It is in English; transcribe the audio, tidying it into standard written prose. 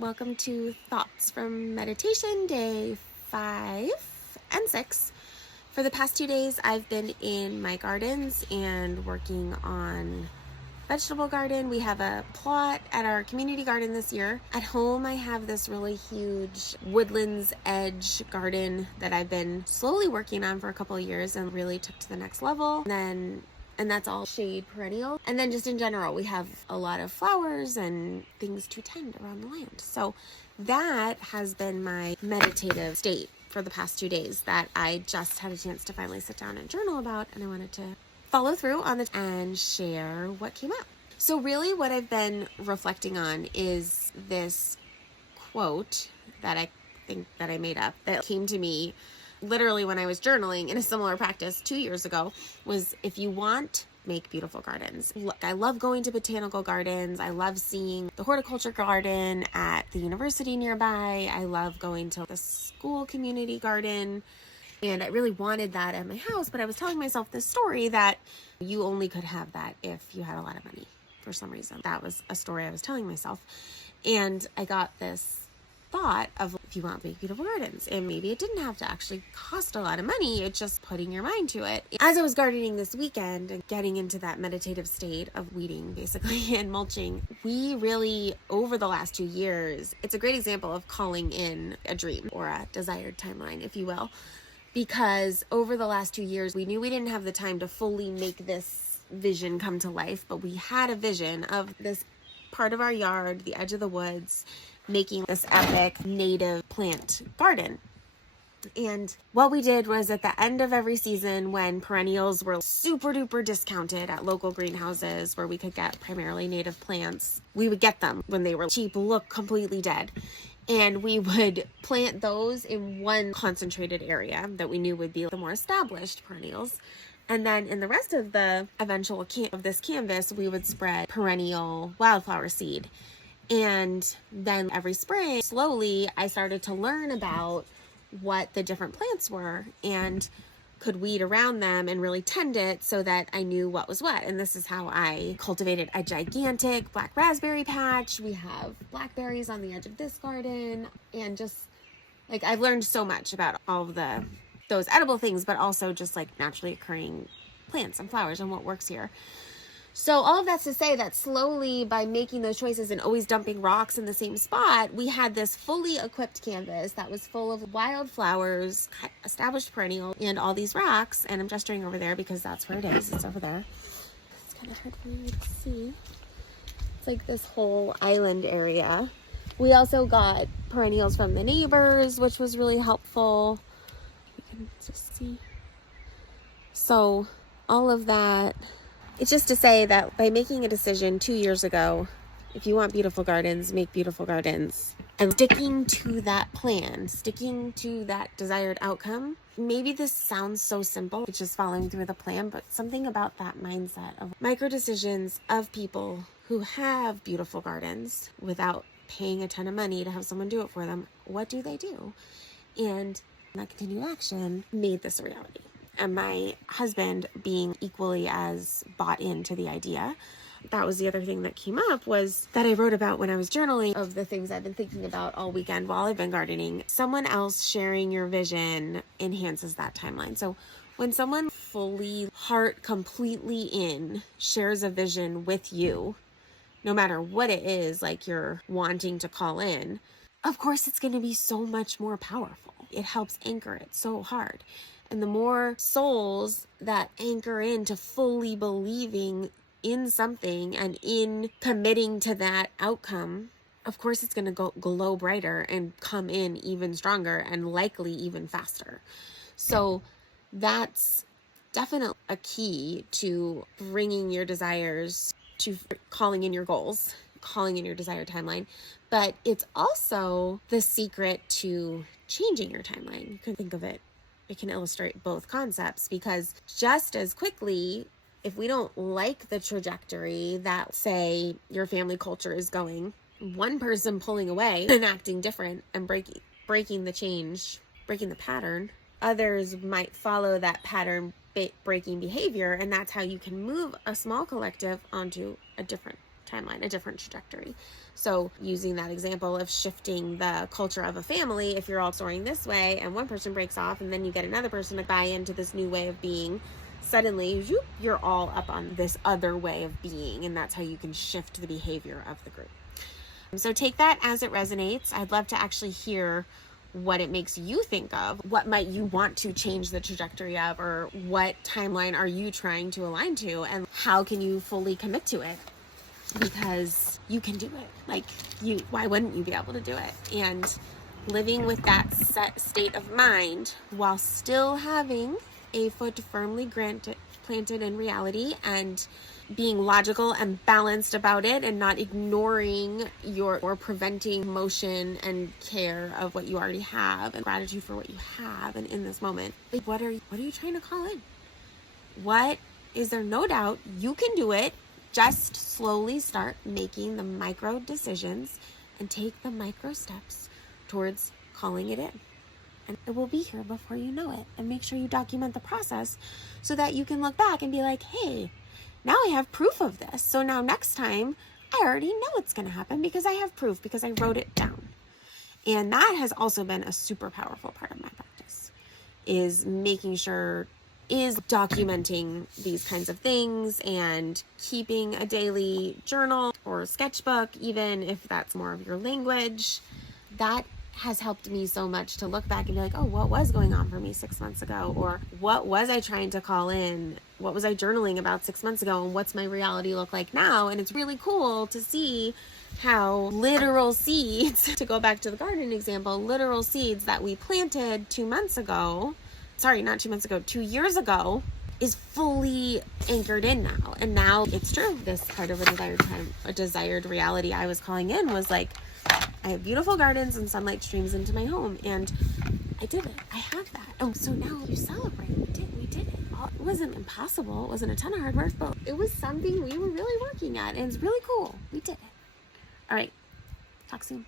Welcome to Thoughts from Meditation, day 5 and 6. For the past 2 days, I've been in my gardens and working on vegetable garden. We have a plot at our community garden this year. At home, I have this really huge woodlands edge garden that I've been slowly working on for a couple of years and really took to the next level. And that's all shade perennial. And then just in general, we have a lot of flowers and things to tend around the land. So that has been my meditative state for the past 2 days that I just had a chance to finally sit down and journal about. And I wanted to follow through on it and share what came up. So really what I've been reflecting on is this quote that I think that I made up that came to me literally when I was journaling in a similar practice 2 years ago, was if you want, make beautiful gardens. Look, I love going to botanical gardens. I love seeing the horticulture garden at the university nearby. I love going to the school community garden. And I really wanted that at my house, but I was telling myself this story that you only could have that if you had a lot of money for some reason. That was a story I was telling myself. And I got this thought of if you want big, beautiful gardens, and maybe it didn't have to actually cost a lot of money. It's just putting your mind to it. As I was gardening this weekend and getting into that meditative state of weeding basically and mulching, we really, over the last 2 years, it's a great example of calling in a dream or a desired timeline, if you will, because over the last 2 years, we knew we didn't have the time to fully make this vision come to life, but we had a vision of this part of our yard, the edge of the woods, making this epic native plant garden. And what we did was at the end of every season, when perennials were super duper discounted at local greenhouses where we could get primarily native plants, we would get them when they were cheap, look completely dead. And we would plant those in one concentrated area that we knew would be the more established perennials. And then in the rest of the eventual of this canvas, we would spread perennial wildflower seed. And then every spring, slowly, I started to learn about what the different plants were and could weed around them and really tend it so that I knew what was what. And this is how I cultivated a gigantic black raspberry patch. We have blackberries on the edge of this garden. And just like, I've learned so much about all of those edible things, but also just like naturally occurring plants and flowers and what works here. So all of that's to say that slowly, by making those choices and always dumping rocks in the same spot, we had this fully equipped canvas that was full of wildflowers, established perennial, and all these rocks. And I'm gesturing over there because that's where it is. It's over there. It's kind of hard for you to see. It's like this whole island area. We also got perennials from the neighbors, which was really helpful. You can just see. So all of that. It's just to say that by making a decision 2 years ago, if you want beautiful gardens, make beautiful gardens, and sticking to that plan, sticking to that desired outcome. Maybe this sounds so simple, it's just following through the plan, but something about that mindset of micro decisions of people who have beautiful gardens without paying a ton of money to have someone do it for them. What do they do? And that continued action made this a reality. And my husband being equally as bought into the idea. That was the other thing that came up, was that I wrote about when I was journaling of the things I've been thinking about all weekend while I've been gardening. Someone else sharing your vision enhances that timeline. So when someone fully, heart completely in, shares a vision with you, no matter what it is, like you're wanting to call in, of course it's going to be so much more powerful. It helps anchor it so hard. And the more souls that anchor into fully believing in something and in committing to that outcome, of course it's going to glow brighter and come in even stronger and likely even faster. So that's definitely a key to bringing your desires, to calling in your goals, calling in your desired timeline. But it's also the secret to changing your timeline. You can think of it. It can illustrate both concepts, because just as quickly, if we don't like the trajectory that, say, your family culture is going, one person pulling away and acting different and breaking the change, breaking the pattern, others might follow that pattern breaking behavior, and that's how you can move a small collective onto a different timeline, a different trajectory. So using that example of shifting the culture of a family, if you're all soaring this way and one person breaks off and then you get another person to buy into this new way of being, suddenly you're all up on this other way of being, and that's how you can shift the behavior of the group. So take that as it resonates. I'd love to actually hear what it makes you think of. What might you want to change the trajectory of, or what timeline are you trying to align to, and how can you fully commit to it? Because you can do it. Why wouldn't you be able to do it? And living with that set state of mind while still having a foot firmly planted in reality, and being logical and balanced about it, and not ignoring or preventing motion and care of what you already have, and gratitude for what you have. And in this moment, what are you trying to call in? What is there? No doubt you can do it. Just slowly start making the micro decisions and take the micro steps towards calling it in. And it will be here before you know it. And make sure you document the process so that you can look back and be like, hey, now I have proof of this. So now next time, I already know it's going to happen because I have proof, because I wrote it down. And that has also been a super powerful part of my practice, is documenting these kinds of things and keeping a daily journal or sketchbook, even if that's more of your language. That has helped me so much to look back and be like, oh, what was going on for me 6 months ago? Or what was I trying to call in? What was I journaling about 6 months ago? And what's my reality look like now? And it's really cool to see how literal seeds, to go back to the garden example, literal seeds that we planted 2 months ago, sorry, not 2 months ago, 2 years ago, is fully anchored in now. And now it's true. This part of a desired reality I was calling in was like, I have beautiful gardens and sunlight streams into my home, and I did it. I have that. Oh, so now you celebrate. We did it. It wasn't impossible. It wasn't a ton of hard work, but it was something we were really working at, and it's really cool. We did it. All right. Talk soon.